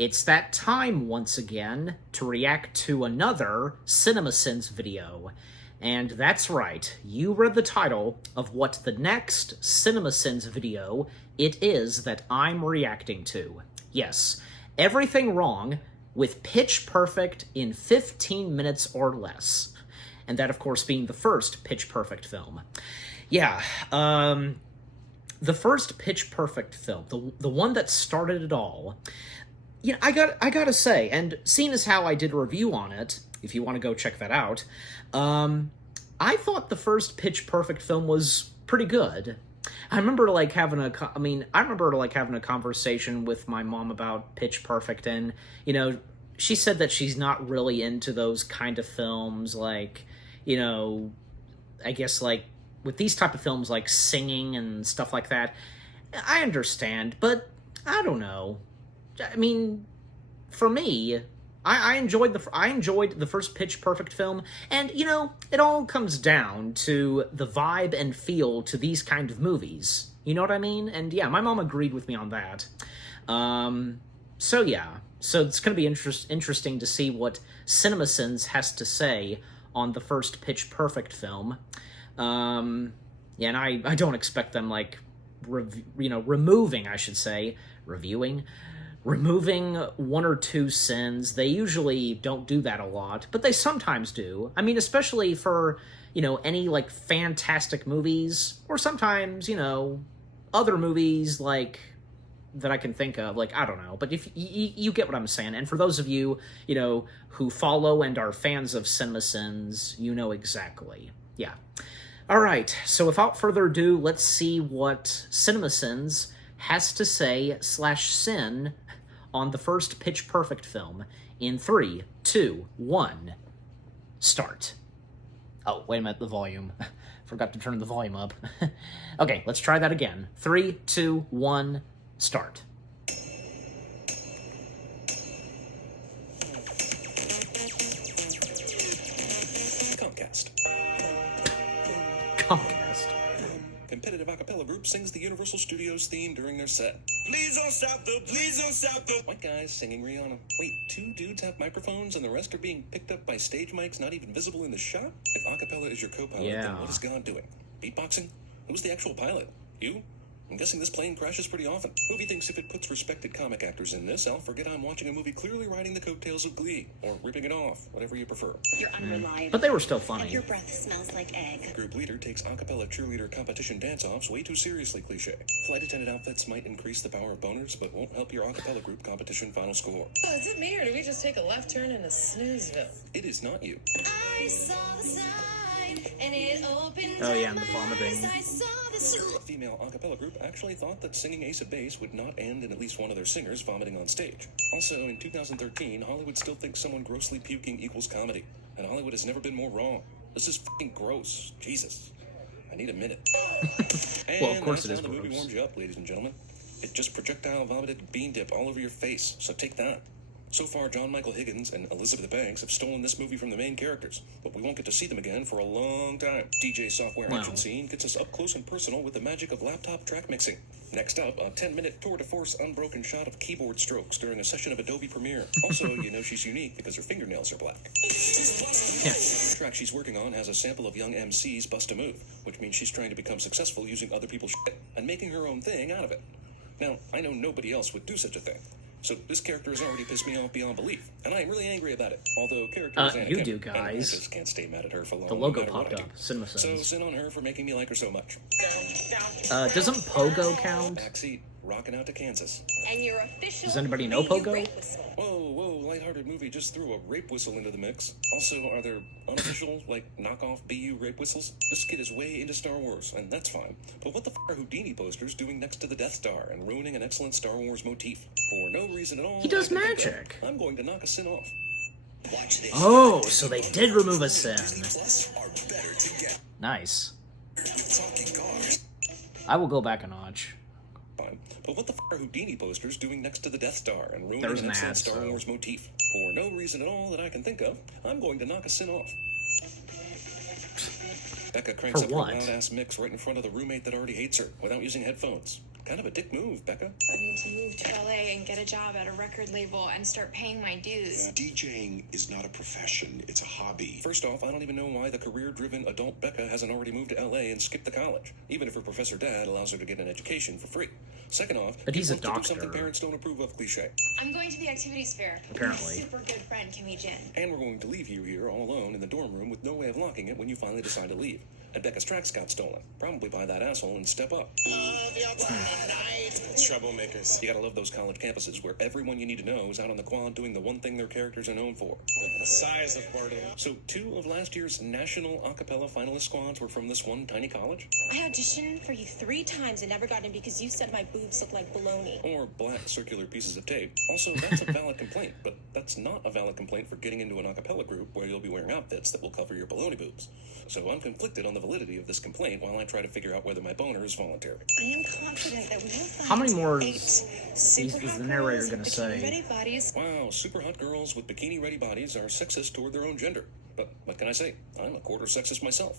It's that time once again to react to another CinemaSins video. And that's right, you read the title of what the next CinemaSins video it is that I'm reacting to. Yes, everything wrong with Pitch Perfect in 15 minutes or less. And that, of course, being the first Pitch Perfect film. Yeah, the first Pitch Perfect film, the one that started it all. You know, I gotta say, and seeing as how I did a review on it, if you want to go check that out, I thought the first Pitch Perfect film was pretty good. I remember having a conversation with my mom about Pitch Perfect, and you know, she said that she's not really into those kind of films, like, you know, I guess like with these type of films like singing and stuff like that. I understand, but I don't know. I mean, for me, I enjoyed the first Pitch Perfect film, and you know, it all comes down to the vibe and feel to these kind of movies. You know what I mean? And yeah, my mom agreed with me on that. So yeah, so it's gonna be interesting to see what CinemaSins has to say on the first Pitch Perfect film. Yeah, and I don't expect them removing one or two sins. They usually don't do that a lot, but they sometimes do. I mean, especially for, you know, any, like, fantastic movies, or sometimes, you know, other movies, like, that I can think of, like, I don't know, but if you get what I'm saying, and for those of you, you know, who follow and are fans of CinemaSins, you know exactly. Yeah. Alright, so without further ado, let's see what CinemaSins has to say /sin on the first Pitch Perfect film in 3, 2, 1, start. Oh, wait a minute, the volume. Forgot to turn the volume up. Okay, let's try that again. 3, 2, 1, start. Comcast. Comcast. Competitive acapella group sings the Universal Studios theme during their set. Please don't stop the white guys singing Rihanna. Wait, 2 dudes have microphones and the rest are being picked up by stage mics not even visible in the shot? If acapella is your co-pilot, then what is God doing? Beatboxing? Who's the actual pilot? You? I'm guessing this plane crashes pretty often. Movie thinks if it puts respected comic actors in this, I'll forget I'm watching a movie clearly riding the coattails of Glee, or ripping it off, whatever you prefer. You're unreliable. But they were still funny. And your breath smells like egg. Group leader takes acapella cheerleader competition dance-offs way too seriously cliche. Flight attendant outfits might increase the power of boners, but won't help your acapella group competition final score. Oh, is it me, or do we just take a left turn into Snoozeville? It is not you. I saw the sign, and it opened. Oh yeah, and the vomiting. I saw the A female acapella group actually thought that singing Ace of Base would not end in at least one of their singers vomiting on stage. Also, in 2013, Hollywood still thinks someone grossly puking equals comedy. And Hollywood has never been more wrong. This is f***ing gross. Jesus. I need a minute. Well, of course it is the movie gross. warms you up, ladies and gentlemen. It just projectile vomited bean dip all over your face, so take that. So far, John Michael Higgins and Elizabeth Banks have stolen this movie from the main characters, but we won't get to see them again for a long time. DJ Software action scene gets us up close and personal with the magic of laptop track mixing. Next up, a 10-minute tour de force unbroken shot of keyboard strokes during a session of Adobe Premiere. Also, you know she's unique because her fingernails are black. The track she's working on has a sample of Young MC's Bust a Move, which means she's trying to become successful using other people's shit and making her own thing out of it. Now, I know nobody else would do such a thing. So this character has already pissed me off beyond belief, and I am really angry about it. Although character is Anna you Kim, do, and I guys. just can't stay mad at her for long. The logo no matter what popped I up. do. CinemaSins. So sin on her for making me like her so much. Doesn't Pogo count? Backseat, rocking out to Kansas. And your official. Does anybody know Pogo? rape whistle. Whoa, lighthearted movie just threw a rape whistle into the mix. Also, are there unofficial, like, knockoff BU rape whistles? This kid is way into Star Wars, and that's fine. But what the f*** are Houdini posters doing next to the Death Star and ruining an excellent Star Wars motif? For no reason at all. He does I can think of, magic. I'm going to knock a sin off. Watch this. Oh, so they did remove a sin. Nice. I will go back a notch. Fine. But what the f*** are Houdini posters doing next to the Death Star and ruining There's an an excellent ad, Star so- Wars motif? For no reason at all that I can think of, I'm going to knock a sin off. Becca cranks For up her what? loud-ass mix right in front of the roommate that already hates her without using headphones. Kind of a dick move, Becca. I need to move to LA and get a job at a record label and start paying my dues. DJing is not a profession, it's a hobby. First off, I don't even know why the career-driven adult Becca hasn't already moved to LA and skipped the college, even if her professor dad allows her to get an education for free. Second off, But he's a you want to do doctor. something parents don't approve of, cliche. I'm going to the activities fair. Apparently. My super good friend, Kimmy Jin. And we're going to leave you here all alone in the dorm room with no way of locking it when you finally decide to leave. And Becca's tracks got stolen, probably by that asshole in Step Up. Troublemakers. You gotta love those college campuses where everyone you need to know is out on the quad doing the one thing their characters are known for. The size of boredom. So 2 of last year's national a cappella finalist squads were from this one tiny college? I auditioned for you 3 times and never got in because you said my boobs look like baloney. Or black circular pieces of tape. Also, that's a valid complaint, but that's not a valid complaint for getting into an a cappella group where you'll be wearing outfits that will cover your baloney boobs. So I'm conflicted on the validity of this complaint while I try to figure out whether my boner is voluntary. I am confident that we will find How many more 8 is super hot the narrator girls gonna with say? bikini-ready bodies. Wow, super hot girls with bikini-ready bodies are sexist toward their own gender. But what can I say? I'm a quarter sexist myself.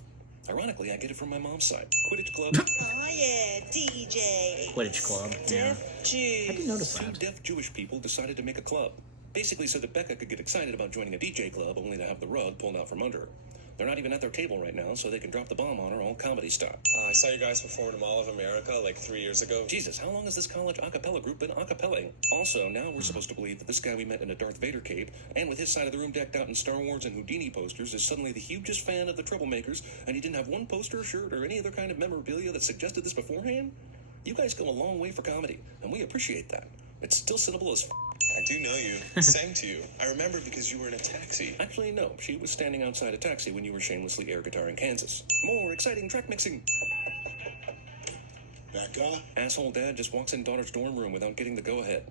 Ironically, I get it from my mom's side. Quidditch club. Oh yeah, DJ. Quidditch club, yeah. Deaf Jews. I didn't notice Two that. deaf Jewish people decided to make a club. Basically so that Becca could get excited about joining a DJ club only to have the rug pulled out from under her. They're not even at their table right now, so they can drop the bomb on her all comedy style. I saw you guys perform at Mall of America like 3 years ago. Jesus, how long has this college a cappella group been a cappellaing? Also, now we're supposed to believe that this guy we met in a Darth Vader cape, and with his side of the room decked out in Star Wars and Houdini posters, is suddenly the hugest fan of the Troublemakers, and he didn't have one poster, shirt, or any other kind of memorabilia that suggested this beforehand? You guys go a long way for comedy, and we appreciate that. It's still cinnable as I do know you. Same to you. I remember because you were in a taxi. Actually, no. She was standing outside a taxi when you were shamelessly air guitaring Kansas. More exciting track mixing. Becca? Asshole dad just walks in daughter's dorm room without getting the go-ahead.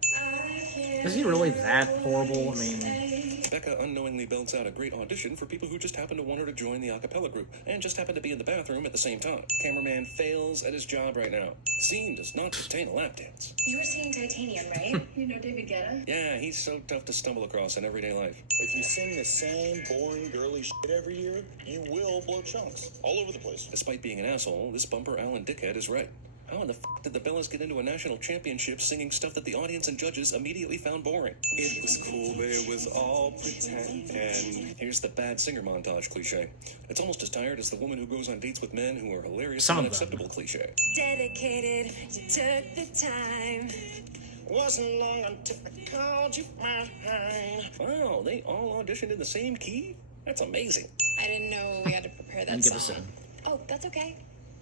Is he really that horrible? I mean, Becca unknowingly belts out a great audition for people who just happen to want her to join the a cappella group and just happen to be in the bathroom at the same time. Cameraman fails at his job right now. Scene does not contain a lap dance. You were singing Titanium, right? You know David Guetta? Yeah, he's so tough to stumble across in everyday life. If you sing the same boring, girly shit every year, you will blow chunks all over the place. Despite being an asshole, this bumper Alan Dickhead is right. How in the did the Bellas get into a national championship singing stuff that the audience and judges immediately found boring? It was cool, but it was all pretend. And here's the bad singer montage cliche. It's almost as tired as the woman who goes on dates with men who are hilarious Some and of them. unacceptable cliche. Dedicated, you took the time. Wasn't long until I called you mine. Wow, they all auditioned in the same key? That's amazing. I didn't know we had to prepare that and give us song. a. Oh, that's okay.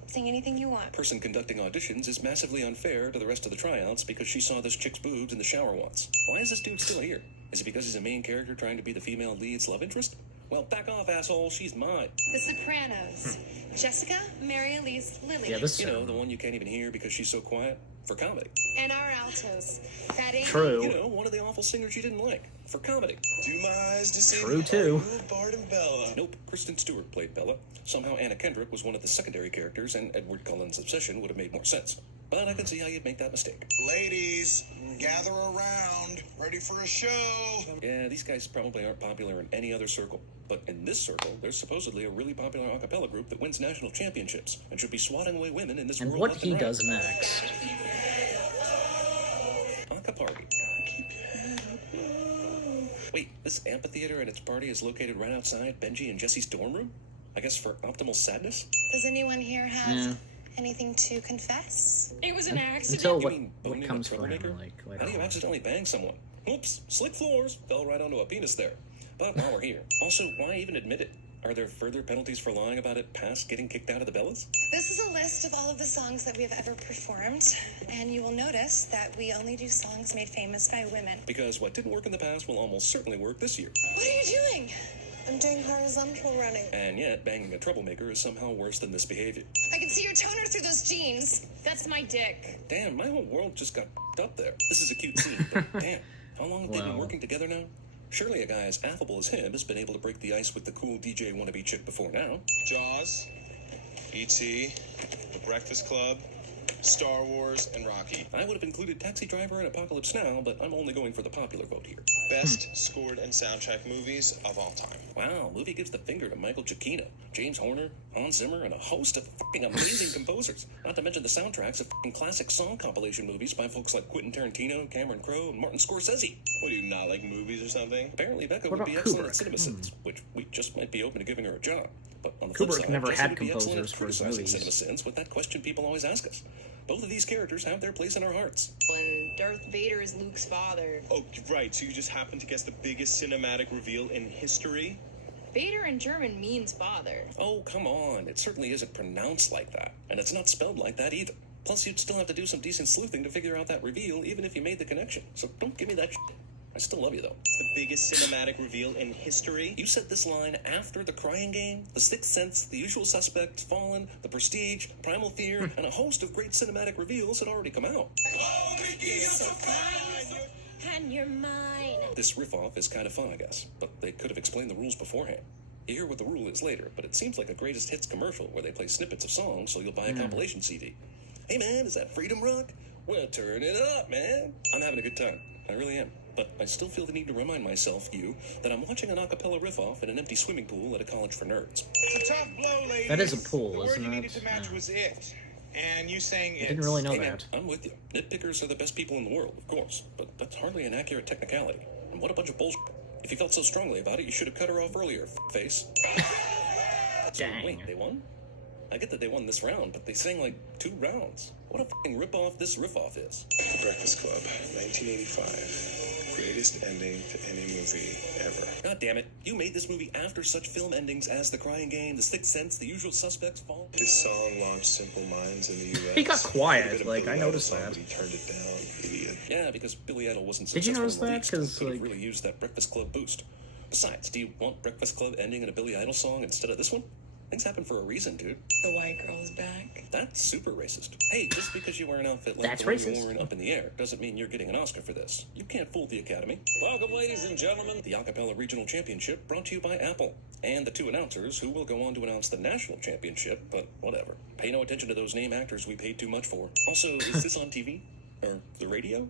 Sing anything you want. Person conducting auditions is massively unfair to the rest of the tryouts because she saw this chick's boobs in the shower once. Why is this dude still here? Is it because he's a main character trying to be the female lead's love interest? Well, back off, asshole. She's mine. The Sopranos. Jessica, Mary Elise, Lily. Yeah, this You know, the one you can't even hear because she's so quiet? For comedy. And our altos. That ain't True. You know, one of the awful singers you didn't like. For comedy. Do my eyes deceive True, me? too. You, Bart and Bella. Nope, Kristen Stewart played Bella. Somehow Anna Kendrick was one of the secondary characters, and Edward Cullen's obsession would have made more sense. But I can see how you'd make that mistake. Ladies, gather around. Ready for a show. Yeah, these guys probably aren't popular in any other circle. But in this circle, there's supposedly a really popular a cappella group that wins national championships and should be swatting away women in this And world what left he and right. does next. Aka party. Wait, this amphitheater and its party is located right outside Benji and Jesse's dorm room? I guess for optimal sadness? Does anyone here have Yeah. anything to confess? It was an accident. Until You what mean what boning a comes for him, troublemaker? like How later do you on. accidentally bang someone? Oops, slick floors, fell right onto a penis there. But while we're here, also, why even admit it? Are there further penalties for lying about it past getting kicked out of the Bellas? This is a list of all of the songs that we have ever performed, and you will notice that we only do songs made famous by women. Because what didn't work in the past will almost certainly work this year. What are you doing? I'm doing horizontal running. And yet, banging a troublemaker is somehow worse than this behavior. I can see your toner through those jeans. That's my dick. Damn, my whole world just got up there. This is a cute scene, but damn, how long have they been Wow. working together now? Surely a guy as affable as him has been able to break the ice with the cool DJ wannabe chick before now. Jaws, E.T., The Breakfast Club, Star Wars, and Rocky. I would have included Taxi Driver and Apocalypse Now, but I'm only going for the popular vote here. Best scored and soundtrack movies of all time. Wow, movie gives the finger to Michael Giacchino, James Horner, Hans Zimmer, and a host of fucking amazing composers. Not to mention the soundtracks of fucking classic song compilation movies by folks like Quentin Tarantino, Cameron Crowe, and Martin Scorsese. What, do you not like movies or something? Apparently Becca What would be about excellent Kubrick? at CinemaSins, which we just might be open to giving her a job. But on the Kubrick flip side, never Jesse had would be excellent composers at for his criticizing movies. CinemaSins with that question people always ask us. Both of these characters have their place in our hearts. When Darth Vader is Luke's father. Oh, right, so you just happened to guess the biggest cinematic reveal in history? Vader in German means father. Oh, come on. It certainly isn't pronounced like that. And it's not spelled like that either. Plus, you'd still have to do some decent sleuthing to figure out that reveal, even if you made the connection. So don't give me that shit. I still love you, though. It's the biggest cinematic reveal in history? You said this line after The Crying Game, The Sixth Sense, The Usual Suspects, Fallen, The Prestige, Primal Fear, and a host of great cinematic reveals had already come out. And you're mine. This riff-off is kind of fun, I guess, but they could have explained the rules beforehand. You hear what the rule is later, but it seems like a greatest hits commercial where they play snippets of songs so you'll buy a compilation CD. Hey man, is that Freedom Rock? Well, turn it up, man. I'm having a good time. I really am. But I still feel the need to remind myself, that I'm watching an a cappella riff-off in an empty swimming pool at a college for nerds. It's a tough blow, ladies. That is a pool, the word isn't you it? needed to match Yeah. was it. And you saying I didn't really know Hey man, that. I'm with you. Nitpickers are the best people in the world, of course, but that's hardly an accurate technicality. And what a bunch of bullshit. If you felt so strongly about it, you should have cut her off earlier, face. So, Dang. wait, they won? I get that they won this round, but they sang like 2 rounds. What a fucking rip-off this riff-off is. The Breakfast Club, 1985. Greatest ending to any movie ever. God damn it, you made this movie after such film endings as The Crying Game, The Sixth Sense, The Usual Suspects, Fall. This song launched Simple Minds in the U.S. He got quiet, Could've been a like, Billy I Idol noticed song, that. but he turned it down, idiot. Yeah, because Billy Idol wasn't Did you successful notice in the that? release, 'Cause, could have like- really used that Breakfast Club boost. Besides, do you want Breakfast Club ending in a Billy Idol song instead of this one? Things happen for a reason, dude. The white girl's back. That's super racist. Hey, just because you wear an outfit like That's the one racist. you're wearing up in the air doesn't mean you're getting an Oscar for this. You can't fool the Academy. Welcome, ladies and gentlemen. The Acapella Regional Championship brought to you by Apple. And the 2 announcers who will go on to announce the National Championship, but whatever. Pay no attention to those name actors we paid too much for. Also, is this on TV? Or the radio?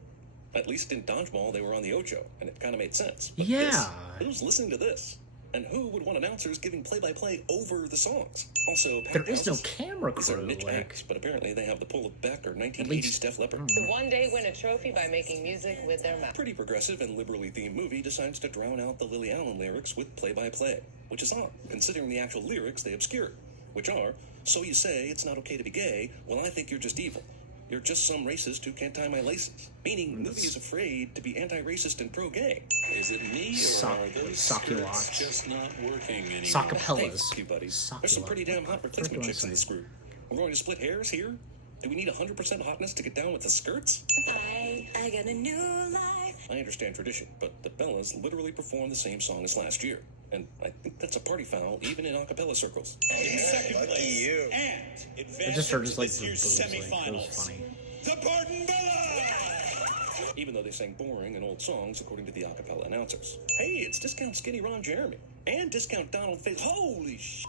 At least in Dodgeball, they were on the Ocho, and it kind of made sense. But Yeah. this, who's listening to this? And who would want announcers giving play-by-play over the songs? Also, There is no houses. camera These are crew, niche like... acts, but apparently they have the pull of Beck or 1980s least- Def Leppard. One day win a trophy by making music with their mouth. Pretty progressive and liberally themed movie decides to drown out the Lily Allen lyrics with play-by-play, which is odd, considering the actual lyrics they obscure, which are, so you say it's not okay to be gay, well I think you're just evil. You're just some racist who can't tie my laces. Meaning, the movie is afraid to be anti-racist and pro-gay. Is it me or are those Succulent. skirts just not working anymore? Hey, Sacapellas. fuck you buddies. Succulent. There's some pretty damn hot What the frick replacement do I chicks in say? this group. We're going to split hairs here? Do we need 100% hotness to get down with the skirts? I got a new life. I understand tradition, but the Bellas literally performed the same song as last year. And I think that's a party foul, even in a cappella circles. In second Lucky place, you. and I advancing just heard to just like this the year's boobs, like, it was semifinals, funny. the Barton Bella. Even though they sang boring and old songs, according to the a cappella announcers. Hey, it's Discount Skinny Ron Jeremy. And Discount Donald Faison. Holy sh!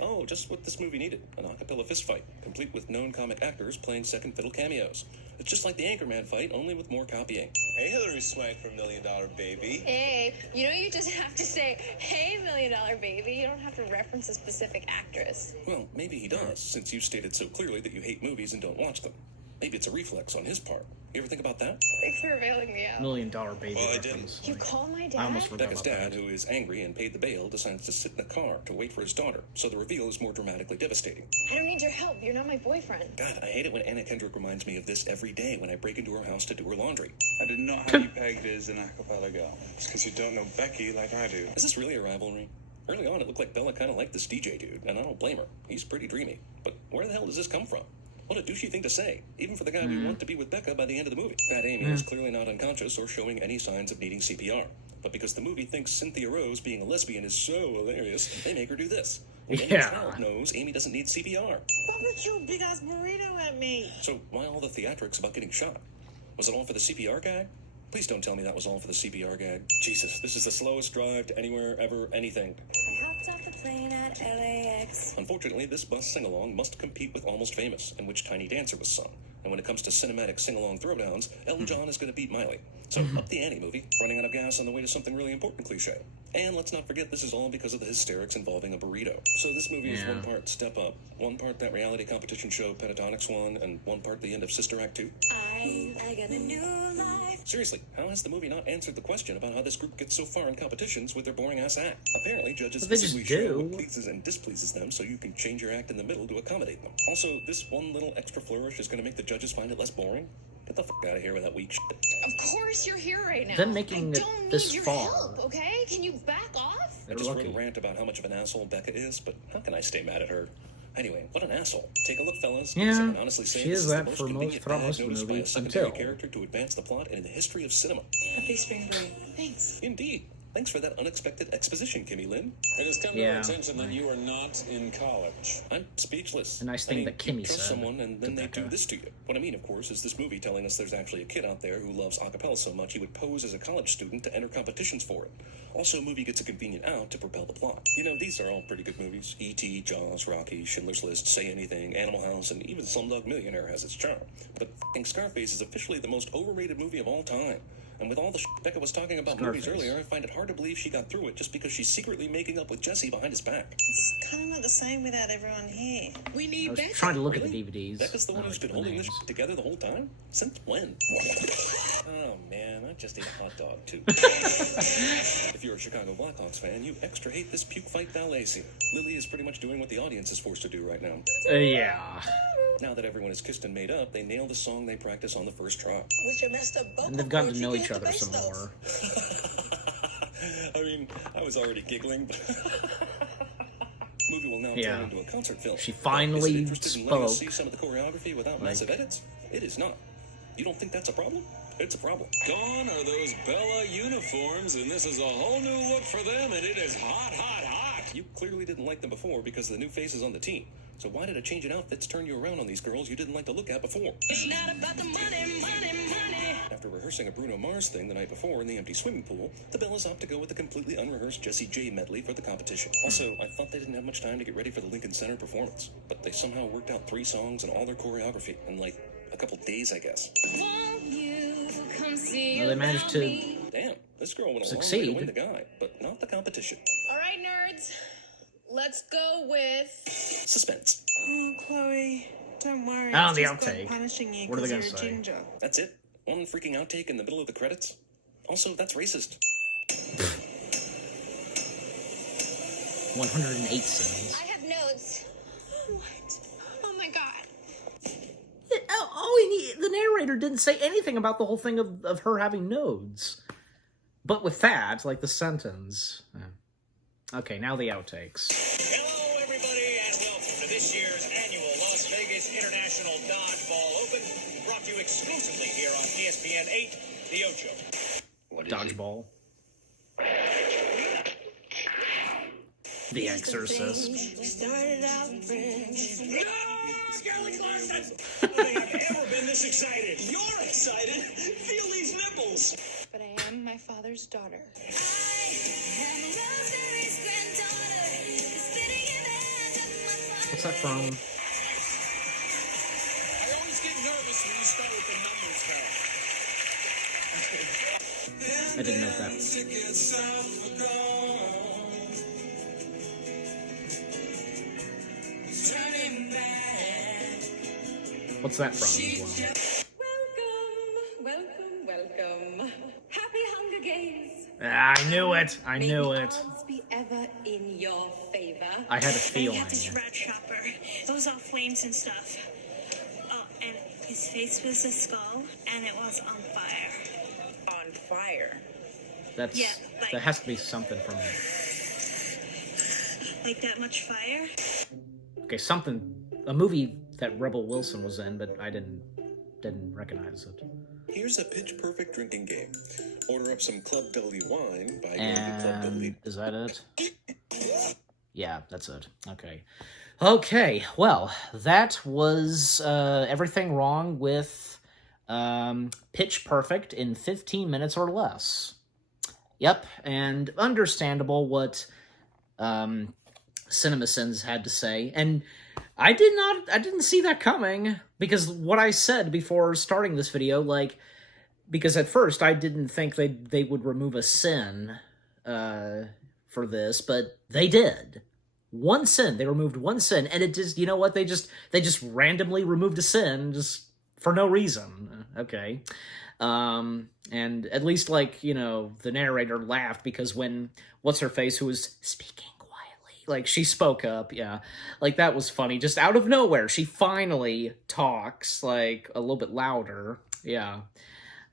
Oh, just what this movie needed. An a cappella fistfight, complete with known comic actors playing second fiddle cameos. It's just like the Anchorman fight, only with more copying. Hey, Hillary Swank from $1 Million Baby. Hey, you just have to say, hey, $1 Million Baby. You don't have to reference a specific actress. Well, maybe he does, since you stated so clearly that you hate movies and don't watch them. Maybe it's a reflex on his part. You ever think about that? Thanks for bailing me out. $1 Million Baby Well, I reference. You Like, call my I dad? almost forgot Becca's about dad, that. who is angry and paid the bail, decides to sit in the car to wait for his daughter, so the reveal is more dramatically devastating. I don't need your help. You're not my boyfriend. God, I hate it when Anna Kendrick reminds me of this every day when I break into her house to do her laundry. I didn't know how you pegged as an acapella girl. It's because you don't know Becky like I do. Is this really a rivalry? Early on, it looked like Bella kind of liked this DJ dude, and I don't blame her. He's pretty dreamy. But where the hell does this come from? What a douchey thing to say, even for the guy we want to be with Becca by the end of the movie. Fat Amy is clearly not unconscious or showing any signs of needing CPR. But because the movie thinks Cynthia Rose being a lesbian is so hilarious, they make her do this. When any Yeah. child knows Amy doesn't need CPR. What would you big ass burrito at me? So why all the theatrics about getting shot? Was it all for the CPR gag? Please don't tell me that was all for the CPR gag. Jesus, this is the slowest drive to anywhere, ever, anything. I hopped off the plane at LAX. Unfortunately, this bus sing-along must compete with Almost Famous, in which Tiny Dancer was sung. And when it comes to cinematic sing-along throwdowns, Elton John is going to beat Miley. So up the ante, movie, running out of gas on the way to something really important cliche. And let's not forget, this is all because of the hysterics involving a burrito. So this movie is one part Step Up, one part that reality competition show Pentatonics won, and one part the end of Sister Act 2. I got a new life. Seriously, how has the movie not answered the question about how this group gets so far in competitions with their boring-ass act? Apparently, judges But they just specifically show do. what pleases and displeases them so you can change your act in the middle to accommodate them. Also, this one little extra flourish is going to make the judges find it less boring. Get the fuck out of here with that weak shit. Of course you're here right now. Them making I it don't this need your far. help, okay? Can you back off? I They're just wrote lucky. a rant about how much of an asshole Becca is, but how can I stay mad at her? Anyway, what an asshole. Take a look, fellas. Yeah, I can honestly say she this is the that most for convenient throughout ad most of the noticed by movie a secondary until- character to advance the plot and in the history of cinema. Happy spring break. Thanks. Indeed. Thanks for that unexpected exposition, Kimmy Lynn. It has come to Yeah, our attention that right. you are not in college. I'm speechless. A nice thing I mean, that Kimmy you trust said someone and then to they Becca. do this to you. What I mean, of course, is this movie telling us there's actually a kid out there who loves acapella so much he would pose as a college student to enter competitions for it. Also, movie gets a convenient out to propel the plot. You know, these are all pretty good movies. E.T., Jaws, Rocky, Schindler's List, Say Anything, Animal House, and even Slumdog Millionaire has its charm. But f***ing Scarface is officially the most overrated movie of all time. And with all the shit Becca was talking about movies Scarface. earlier, I find it hard to believe she got through it just because she's secretly making up with Jesse behind his back. It's kind of not the same without everyone here. We I need was Becca. trying to look at Really? the DVDs. Becca's the one I who's like been the holding this names. shit together the whole time? Since when? Oh man, I just ate a hot dog too. If you're a Chicago Blackhawks fan, you extra hate this puke fight ballet scene. Lily is pretty much doing what the audience is forced to do right now. Yeah. Now that everyone is kissed and made up, they nail the song they practice on the first try. With your messed up vocal And they've gotten cords, to know you each can other hit the some bass more. I mean, I was already giggling, but movie will now Yeah. turn into a concert film. She But finally is it interested in letting us spoke. see some of the choreography without massive edits? It is not. You don't think that's a problem? It's a problem. Gone are those Bella uniforms, and this is a whole new look for them, and it is hot, hot, hot. You clearly didn't like them before because of the new faces on the team. So why did a change in outfits turn you around on these girls you didn't like to look at before? It's not about the money, money, money. After rehearsing a Bruno Mars thing the night before in the empty swimming pool, the Bellas opt to go with the completely unrehearsed Jessie J medley for the competition. Also, I thought they didn't have much time to get ready for the Lincoln Center performance, but they somehow worked out 3 songs and all their choreography in like a couple days, I guess. Won't you come see Well, they managed about to me? Damn, this girl went a long way succeed. to win the guy, but not the competition. All right, nerds. Let's go with... Suspense. Oh, Chloe, don't worry. Oh, It's the just God outtake. punishing you What are they because gonna you're a say? ginger. That's it? One freaking outtake in the middle of the credits? Also, that's racist. 108 scenes. I have notes. What? Oh my God. The narrator didn't say anything about the whole thing of her having nodes. But with that, like the sentence. Okay, now the outtakes. Hello, everybody, and welcome to this year's annual Las Vegas International Dodgeball Open, brought to you exclusively here on ESPN 8, The Ocho. Dodgeball. The Exorcist. Started out friends. No! Kelly Clarkson! I don't think I've ever been this excited. You're excited? Feel these nipples. But I am my father's daughter. What's that from? I always get nervous when you start with the numbers, Carol. I didn't know that. What's that from as well? Welcome. Happy Hunger Games. I knew it. I knew May the it. odds be ever in your favor. I had a I feeling. got this rat chopper. It was all flames and stuff. Oh, and his face was a skull, and it was on fire. On fire? That's Yeah, like- that has to be something from it. Like that much fire? Okay, something. A movie that Rebel Wilson was in, but I didn't recognize it. Here's a pitch-perfect drinking game. Order up some Club Dudley wine by going to Club Dudley. And is that it? Yeah, that's it. Okay. Okay, well, that was everything wrong with Pitch Perfect in 15 minutes or less. Yep, and understandable what CinemaSins had to say, and I didn't see that coming, because what I said before starting this video, like, because at first I didn't think they would remove a sin for this, but they did. One sin. They removed one sin, and it just, you know what, they just randomly removed a sin just for no reason. Okay. And at least, like, you know, the narrator laughed because when what's-her-face, who was speaking quietly, like, she spoke up, yeah. Like, that was funny. Just out of nowhere, she finally talks, like, a little bit louder. Yeah.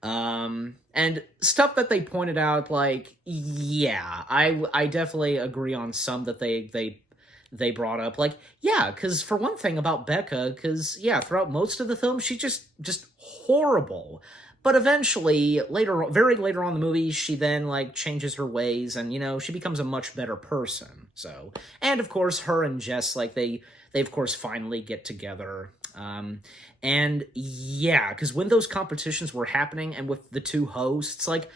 And stuff that they pointed out, like, yeah, I definitely agree on some that they brought up. Like, yeah, because for one thing about Becca, because, yeah, throughout most of the film, she's just horrible. But eventually, very later on in the movie, she then, like, changes her ways, and, you know, she becomes a much better person. So, and of course, her and Jess, like, they of course finally get together. And yeah, because when those competitions were happening, and with the two hosts, like,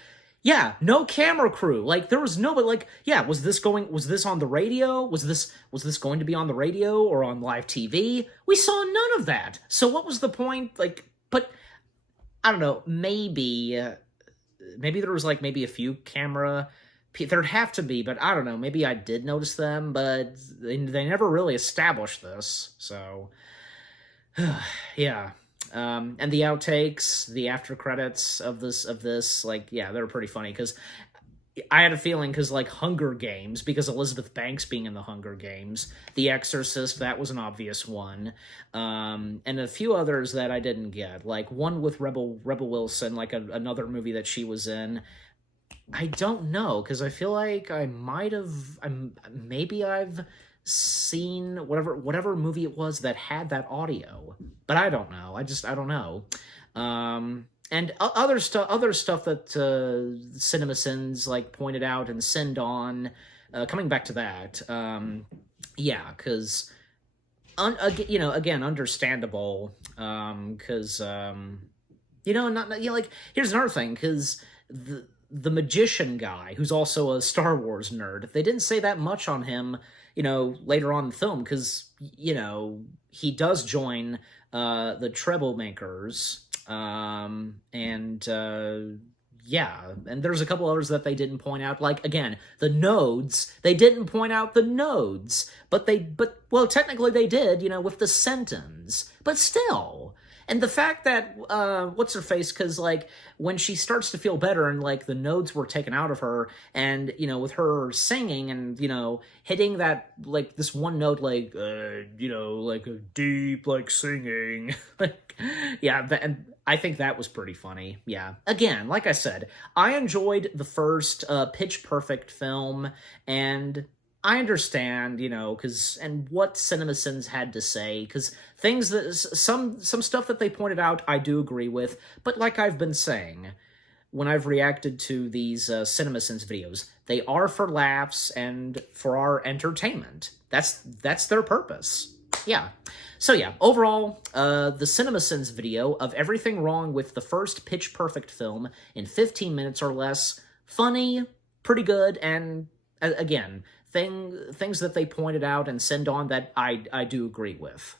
yeah, no camera crew. Like, there was nobody, like, yeah, was this on the radio? Was this going to be on the radio or on live TV? We saw none of that. So what was the point? Like, but I don't know, maybe there was, like, maybe a few camera, there'd have to be, but I don't know, maybe I did notice them, but they never really established this, so, yeah. And the outtakes, the after credits of this, like, yeah, they're pretty funny, because I had a feeling, because, like, Hunger Games, because Elizabeth Banks being in the Hunger Games, The Exorcist, that was an obvious one, and a few others that I didn't get, like one with Rebel Wilson, like another movie that she was in. I don't know, because I feel like I might have, maybe I've seen whatever movie it was that had that audio, but I don't know. I don't know. And other stuff that CinemaSins, like, pointed out and sinned on, coming back to that, yeah, because, you know, again, understandable, because, you know, like, here's another thing, because the magician guy, who's also a Star Wars nerd, they didn't say that much on him, you know, later on in the film, because, you know, he does join the Treblemakers, and yeah, and there's a couple others that they didn't point out, like, again, the Nodes, they didn't point out the Nodes, but well, technically they did, you know, with the sentence, but still. And the fact that, what's-her-face, because, like, when she starts to feel better and, like, the Nodes were taken out of her, and, you know, with her singing and, you know, hitting that, like, this one note, like, you know, like, a deep, like, singing, like, yeah, and I think that was pretty funny, yeah. Again, like I said, I enjoyed the first Pitch Perfect film, and I understand, you know, and what CinemaSins had to say, because things that, some stuff that they pointed out, I do agree with, but like I've been saying, when I've reacted to these CinemaSins videos, they are for laughs and for our entertainment. That's their purpose. Yeah. So yeah, overall, the CinemaSins video of everything wrong with the first Pitch Perfect film in 15 minutes or less, funny, pretty good, and, again, things that they pointed out and send on that I do agree with.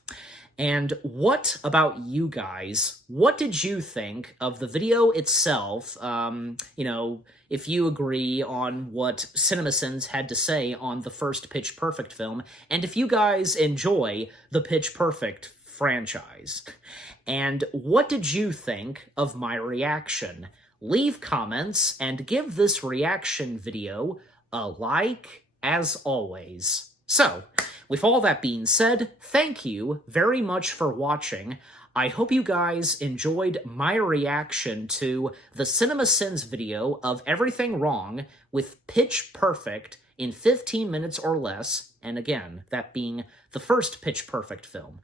And what about you guys? What did you think of the video itself? You know, if you agree on what CinemaSins had to say on the first Pitch Perfect film, and if you guys enjoy the Pitch Perfect franchise. And what did you think of my reaction? Leave comments and give this reaction video a like, as always. So, with all that being said, thank you very much for watching. I hope you guys enjoyed my reaction to the CinemaSins video of everything wrong with Pitch Perfect in 15 minutes or less, and again, that being the first Pitch Perfect film.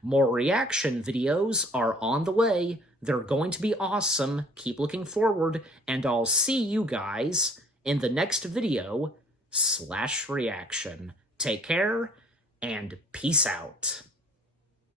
More reaction videos are on the way. They're going to be awesome. Keep looking forward, and I'll see you guys in the next video /reaction. Take care, and peace out.